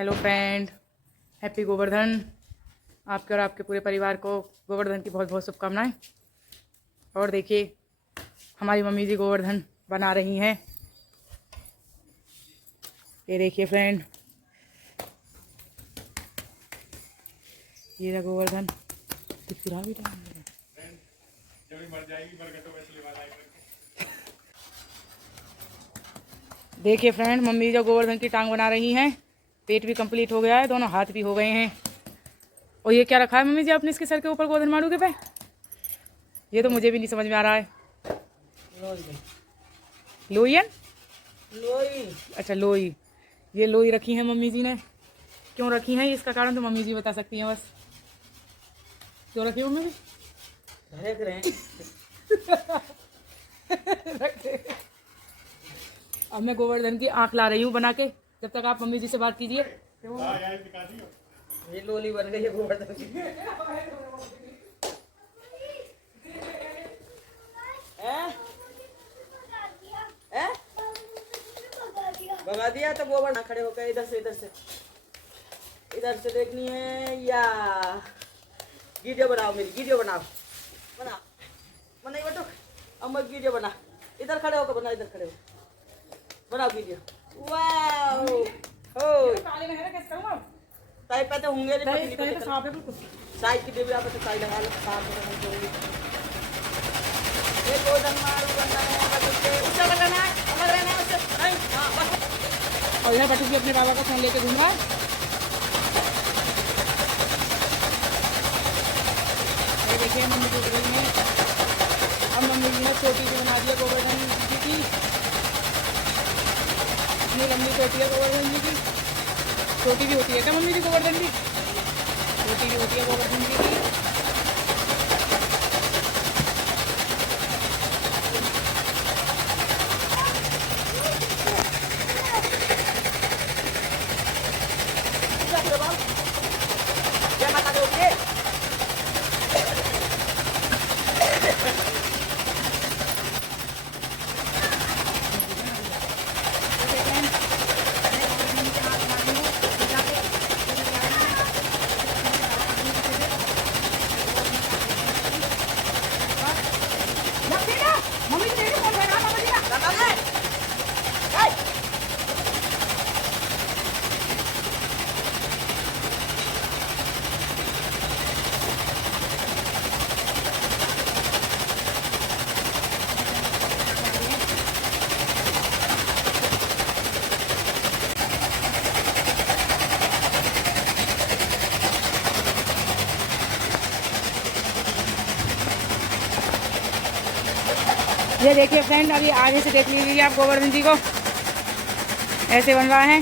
Hello friend, happy Govardhan. आपके और आपके पूरे परिवार को गोवर्धन की बहुत बहुत शुभकामनाएं। और देखिए हमारी मम्मी जी गोवर्धन बना रही हैं। ये देखिए फ्रेंड, ये गोवर्धन भी देखिए फ्रेंड, मम्मी जो गोवर्धन की टांग बना रही हैं। पेट भी कंप्लीट हो गया है, दोनों हाथ भी हो गए हैं। और ये क्या रखा है मम्मी जी आपने इसके सर के ऊपर गोवर्धन माड़ू के पे? ये तो मुझे भी नहीं समझ में आ रहा है। लोई लोई, अच्छा लोई। ये लोई रखी है मम्मी जी ने। क्यों रखी है इसका कारण तो मम्मी जी बता सकती हैं बस। क्यों रखी मम्मी जी? रख रहे हैं। अब मैं गोवर्धन की आंख ला रही हूँ बना के, जब तक आप मम्मी जी से बात कीजिए। ये लोली बन गई है गोवर्धन की। भगा दिया तो गोवर्धन ना खड़े होकर इधर से देखनी है या वीडियो बनाओ, मेरी वीडियो बनाओ, बनाई बेटो। अब मैं वीडियो बना, इधर खड़े होकर बना, इधर खड़े हो बनाओ वीडियो। वाओ हो काले में है, कैसे करूंगा? टाइप पे तो होंगे नहीं, पतली तो साफ है बिल्कुल। साइड की देवी आप तो साइड लगा लो, साफ हो जाएगी। ये गोल्डन माल बनना है, बस उससे लगाना है, अलग रहना है उससे नहीं। हां बस। और यह बटू भी अपने बाबा का फोन लेके घूम रहा है। ये देखिए मम्मी की वीडियो में अब मम्मी जी ने छोटी सी बना दिया गोवर्धन जी की। इतनी लंबी छोटी है गोवर्धन जी की। छोटी भी होती है क्या मम्मी जी गोवर्धन जी? छोटी भी होती है गोवर्धन जी की। ये देखिए फ्रेंड, अभी आगे से देख लीजिए आप गोवर्धन जी को, ऐसे बन रहा है।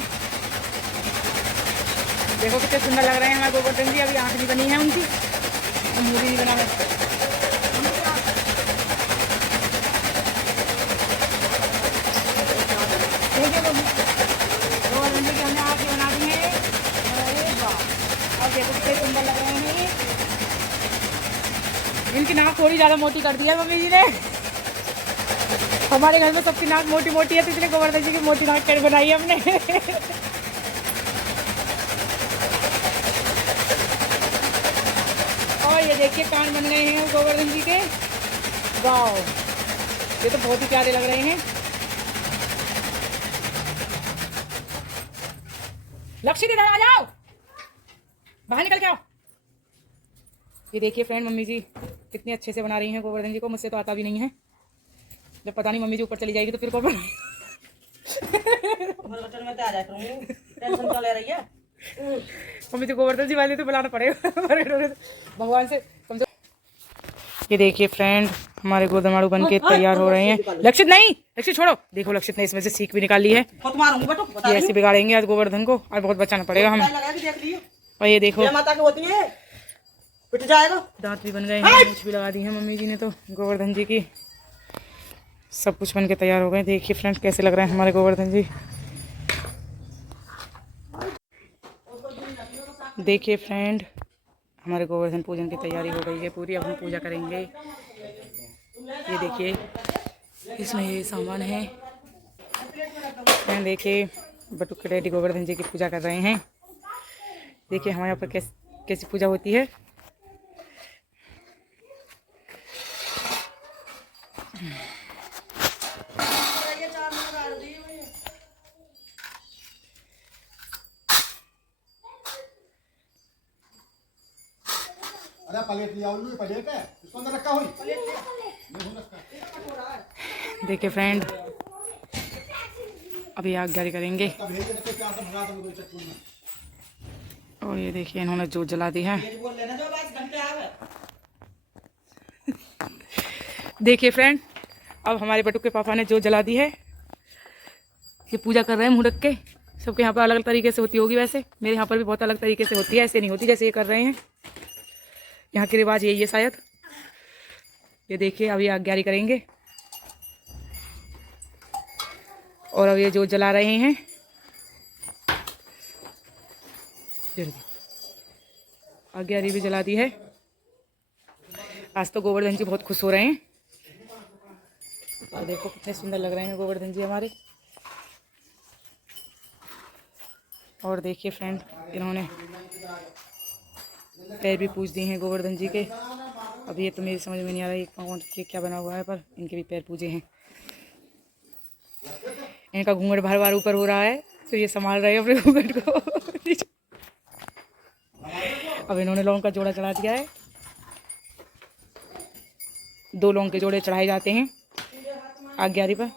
देखो कितने सुंदर लग रहे हैं हमारे गोवर्धन जी। अभी आँख नहीं बनी है उनकी, मुँह भी नहीं बना है। देखिए गोवर्धन जी की हमने आँखें बना दी हैं। अब देखो कितने सुंदर लग रहे हैं। इनकी नाक थोड़ी ज़्यादा मोटी कर दी है मम्मी जी ने। हमारे घर में सबकी नाक मोटी मोटी है, तो इसलिए गोवर्धन जी की मोटी नाक कर बनाई है हमने। और ये देखिए कान बन गए हैं गोवर्धन जी के। वाह, ये तो बहुत ही प्यारे लग रहे हैं। लक्ष्मी इधर आ जाओ, बाहर निकल के आओ। ये देखिए फ्रेंड, मम्मी जी कितनी अच्छे से बना रही हैं गोवर्धन जी को। मुझसे तो आता भी नहीं है। जब पता नहीं मम्मी जी ऊपर चली जाएगी तो फिर कौन मम्मी जी गोवर्धन जी वाले तो बुलाना पड़ेगा भगवान से समझो। ये देखिए फ्रेंड, हमारे गोवर्धन माड़ू बन के तैयार हो रहे हैं। लक्षित नहीं, लक्षित छोड़ो। देखो लक्षित ने इसमें से सीख भी निकाल ली है। ये ऐसे बिगाड़ेंगे आज गोवर्धन को, आज बहुत बचाना पड़ेगा हमें। और ये देखो दांत भी बन गए हैं, मूंछ भी लगा दी है मम्मी जी ने तो गोवर्धन जी की। सब कुछ बन के तैयार हो गए। देखिए फ्रेंड कैसे लग रहे हैं हमारे गोवर्धन जी। देखिए फ्रेंड, हमारे गोवर्धन पूजन की तैयारी हो गई है पूरी। अब हम पूजा करेंगे। ये देखिए इसमें ये सामान है। देखिए बटुक के डैडी गोवर्धन जी की पूजा कर रहे हैं। देखिए हमारे यहाँ पर कैसी पूजा होती है। अरे प्लेट लिया प्लेट है इसको अंदर रखा हुई। देखिए फ्रेंड अभी आग जारी करेंगे और ये देखिए इन्होंने जोत जला दी है। देखिए फ्रेंड अब हमारे बटुक के पापा ने जोत जला दी है। ये पूजा कर रहे हैं मुँह ढक के। सबके यहाँ पर अलग अलग तरीके से होती होगी, वैसे मेरे यहाँ पर भी बहुत अलग तरीके से होती है, ऐसे नहीं होती जैसे ये कर रहे हैं। यहाँ के रिवाज यही है शायद। ये देखिए अभी आग जारी करेंगे और अब ये जोत जला रहे हैं। आग जारी भी जला दी है। आज तो गोवर्धन जी बहुत खुश हो रहे हैं और देखो कितने सुंदर लग रहे हैं गोवर्धन जी हमारे। और देखिए फ्रेंड इन्होंने पैर भी पूज दिए हैं गोवर्धन जी के। अब ये तो मेरी समझ में नहीं आ रहा है कौन के क्या बना हुआ है, पर इनके भी पैर पूजे हैं। इनका घूंघट बार बार ऊपर हो रहा है तो ये संभाल रहे हैं अपने घूंघट को। अब इन्होंने लौंग का जोड़ा चढ़ा दिया है। 2 लौंग के जोड़े चढ़ाए जाते हैं आज्ञारी पर।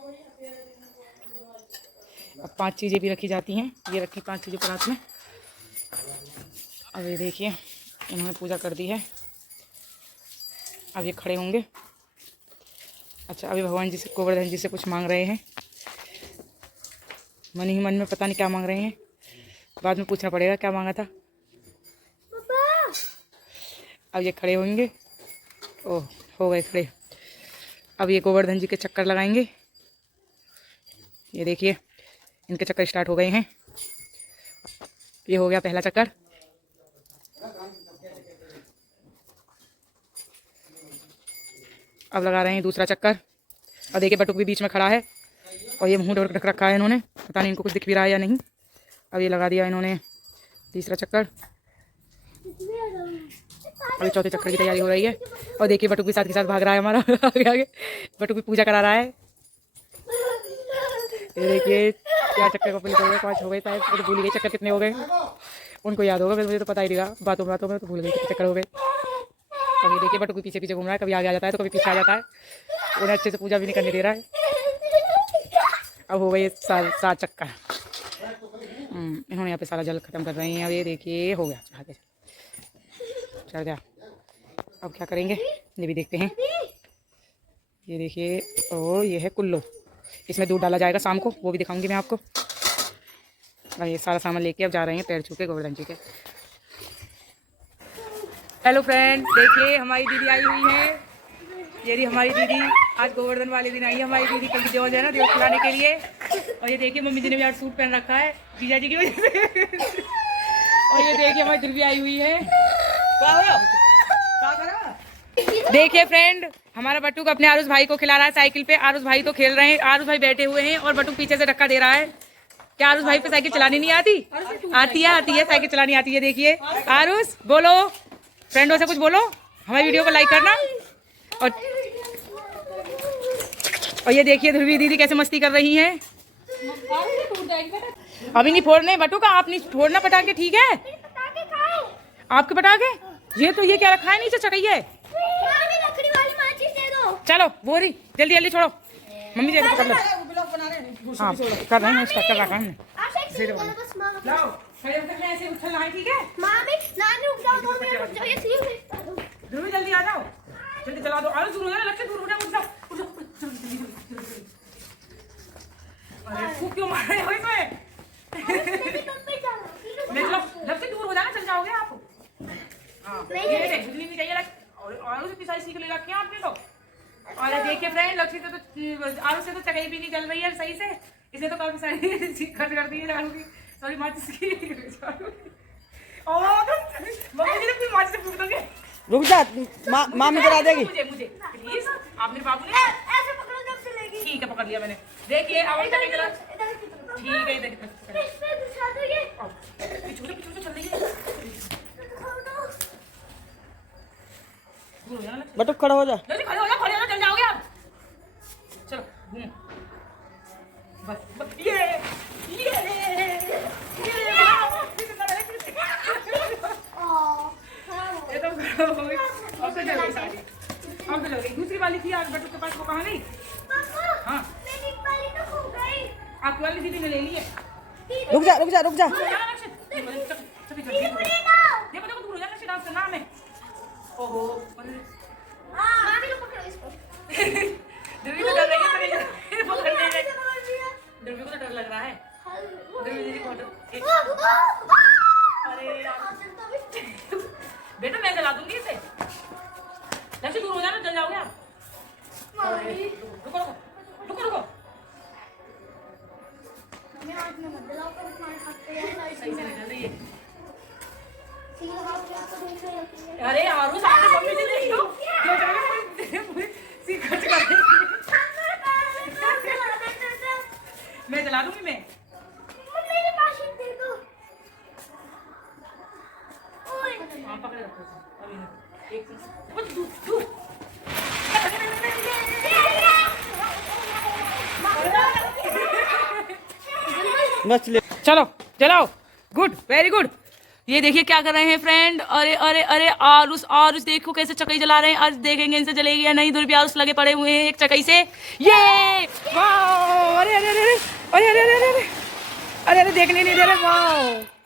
अब 5 चीज़ें भी रखी जाती हैं। ये रखी 5 चीज़ें परात में। अब ये देखिए इन्होंने पूजा कर दी है। अब ये खड़े होंगे। अच्छा अभी भगवान जी से गोवर्धन जी से कुछ मांग रहे हैं। मन ही मन में पता नहीं क्या मांग रहे हैं, बाद में पूछना पड़ेगा क्या मांगा था। अब ये खड़े होंगे। ओह हो गए खड़े। अब ये गोवर्धन जी के चक्कर लगाएंगे। ये देखिए इनके चक्कर स्टार्ट हो गए हैं। ये हो गया पहला चक्कर। अब लगा रहे हैं दूसरा चक्कर। और देखिए बटुक भी बीच में खड़ा है और ये मुंह ढक रखा है इन्होंने, पता नहीं इनको कुछ दिख भी रहा है या नहीं। अब ये लगा दिया इन्होंने तीसरा चक्कर। अभी चौथे चक्कर की तैयारी हो रही है। और देखिए बटुक भी साथ के साथ भाग रहा है हमारा। आगे आगे बटुक भी पूजा करा रहा है। ये देखिए 4 चक्कर कंप्लीट हो गए, 5 हो गए शायद, तो भूल गए चक्कर कितने हो गए। उनको याद होगा, मुझे तो पता ही नहीं रहा, बातों में तो भूल गए कितने चक्कर हो गए। अभी देखिए बटुक भी पीछे पीछे घूम रहा है, कभी आगे आ जाता है तो कभी पीछे आ जाता है। उन्हें अच्छे से पूजा भी नहीं करने दे रहा है। अब हो गए 7 चक्कर। इन्होंने यहाँ पे सारा जल खत्म कर रहे हैं। अब ये देखिए हो गया, आगे चल गया। अब क्या करेंगे ये भी देखते हैं। ये देखिए ओ ये है कुल्लो, इसमें दूध डाला जाएगा शाम को, वो भी दिखाऊंगी मैं आपको। और ये सारा सामान लेके अब जा रहे हैं पैर छू के गोवर्धन जी के। हेलो फ्रेंड देखिए हमारी दीदी आई हुई है। ये रही हमारी दीदी, आज गोवर्धन वाले दिन आई है हमारी दीदी, कल देव है ना, देव खिलाने के लिए। और ये देखिए मम्मी जी ने भी आज सूट पहन रखा है जीजा जी की वजह से। और ये देखिए हमारी दिल भी आई हुई है। देखिए फ्रेंड हमारा बटुक अपने आरुष भाई को खिला रहा है साइकिल पे। आरुष भाई तो खेल रहे हैं, आरुष भाई बैठे हुए हैं और बटुक पीछे से धक्का दे रहा है। क्या आरुष भाई पे साइकिल चलानी नहीं आती? आती है साइकिल चलानी आती है। देखिए आरुष बोलो, फ्रेंडों से कुछ बोलो, हमारी वीडियो को लाइक करना। और ये देखिए ध्रुवी दीदी कैसे मस्ती कर रही हैं। अभी नहीं फोड़ने बटुका, आप नहीं फोड़ना पटाखे, ठीक है? आपके पटाखे ये क्या रखा है नीचे चकैया है। चलो बोरी जल्दी जल्दी छोड़ो, मम्मी जी पकड़ लो। हाँ कर रहे हैं, स्टार्ट कर रखा है। ऐसे उछलना है, ठीक है? ध्रुवी जल्दी आ जाओ, जल्दी चला दो। आलू दूर हो जाए, लक्ष्य दूर हो जाए। अरे फूक क्यों मार रहे हो इसमें? लक्ष्य दूर हो जाना, चल जाओगे आप। हाँ ये बिजली नहीं चाहिए और आलू से पिसाई सीख ले रखी है आपने तो। और देखिए फ्रेंड लक्ष्य तो आलू से तो चकाई भी नहीं चल रही है सही से, इसने तो काफी सारी खर्च कर दी है आलू की, सॉरी माचिस की। मम्मी जी ने माचिस से फूक दोगे। रुक जा, मामी करा देगी। मुझे प्लीज, आप मेरे बाबू ने ऐसे पकड़ो जब चलेगी। ठीक है पकड़ लिया मैंने। देखिए अब ठीक है इधर पीछे चल रही है। बटुक खड़ा हो जा। जल्दी खड़े हो जा, जल जाओगे आप। चलो बस ये तो हो गई। अब तो जल गई सारी, अब तो जल गई। दूसरी वाली थी आज बटुक के पास, वो कहाँ गई? हाँ मेरी वाली तो खो गई। आपकी वाली दीदी ने ले ली है। रुक जा रुक जा रुक जा। दीदी पड़ेगा। देखो देखो दूर हो जाना, डांस करना हमें। ओहो मामी लोग पकड़ो इसको। दिव्य को डर लग रहा है, दिव्य को तो डर लग रहा है। दिव्य दीदी को अरे यार बेटा मैं जला दूंगी इसे। लक्ष्य दूर हो जाना, जल जाओगे आप। रुको रुको रुको रुको, मैं आज में मत दिलाओ कर तुम्हारे हाथ पे यार सही से नहीं जल रही है। ठीक है हाथ पे आपको देख रहे हो। अरे यार उस आपने मम्मी जी देख लो जो जाने सी खर्च कर रही। मैं जला दूंगी मैं। मेरे पास ही दे दो। ओए हाँ पकड़े रखो अभी ना एक कुछ दूर दूर। बस ले। चलो जलाओ, गुड वेरी गुड। ये देखिए क्या कर रहे हैं फ्रेंड। अरे अरे अरे आरुष आरुष देखो कैसे चकई जला रहे हैं। आज देखेंगे इनसे जलेगी या नहीं। दुर्बी आरुष लगे पड़े हुए हैं एक चकई से। ये वाह, अरे अरे अरे अरे अरे अरे अरे अरे अरे देखने नहीं दे रहे। वाह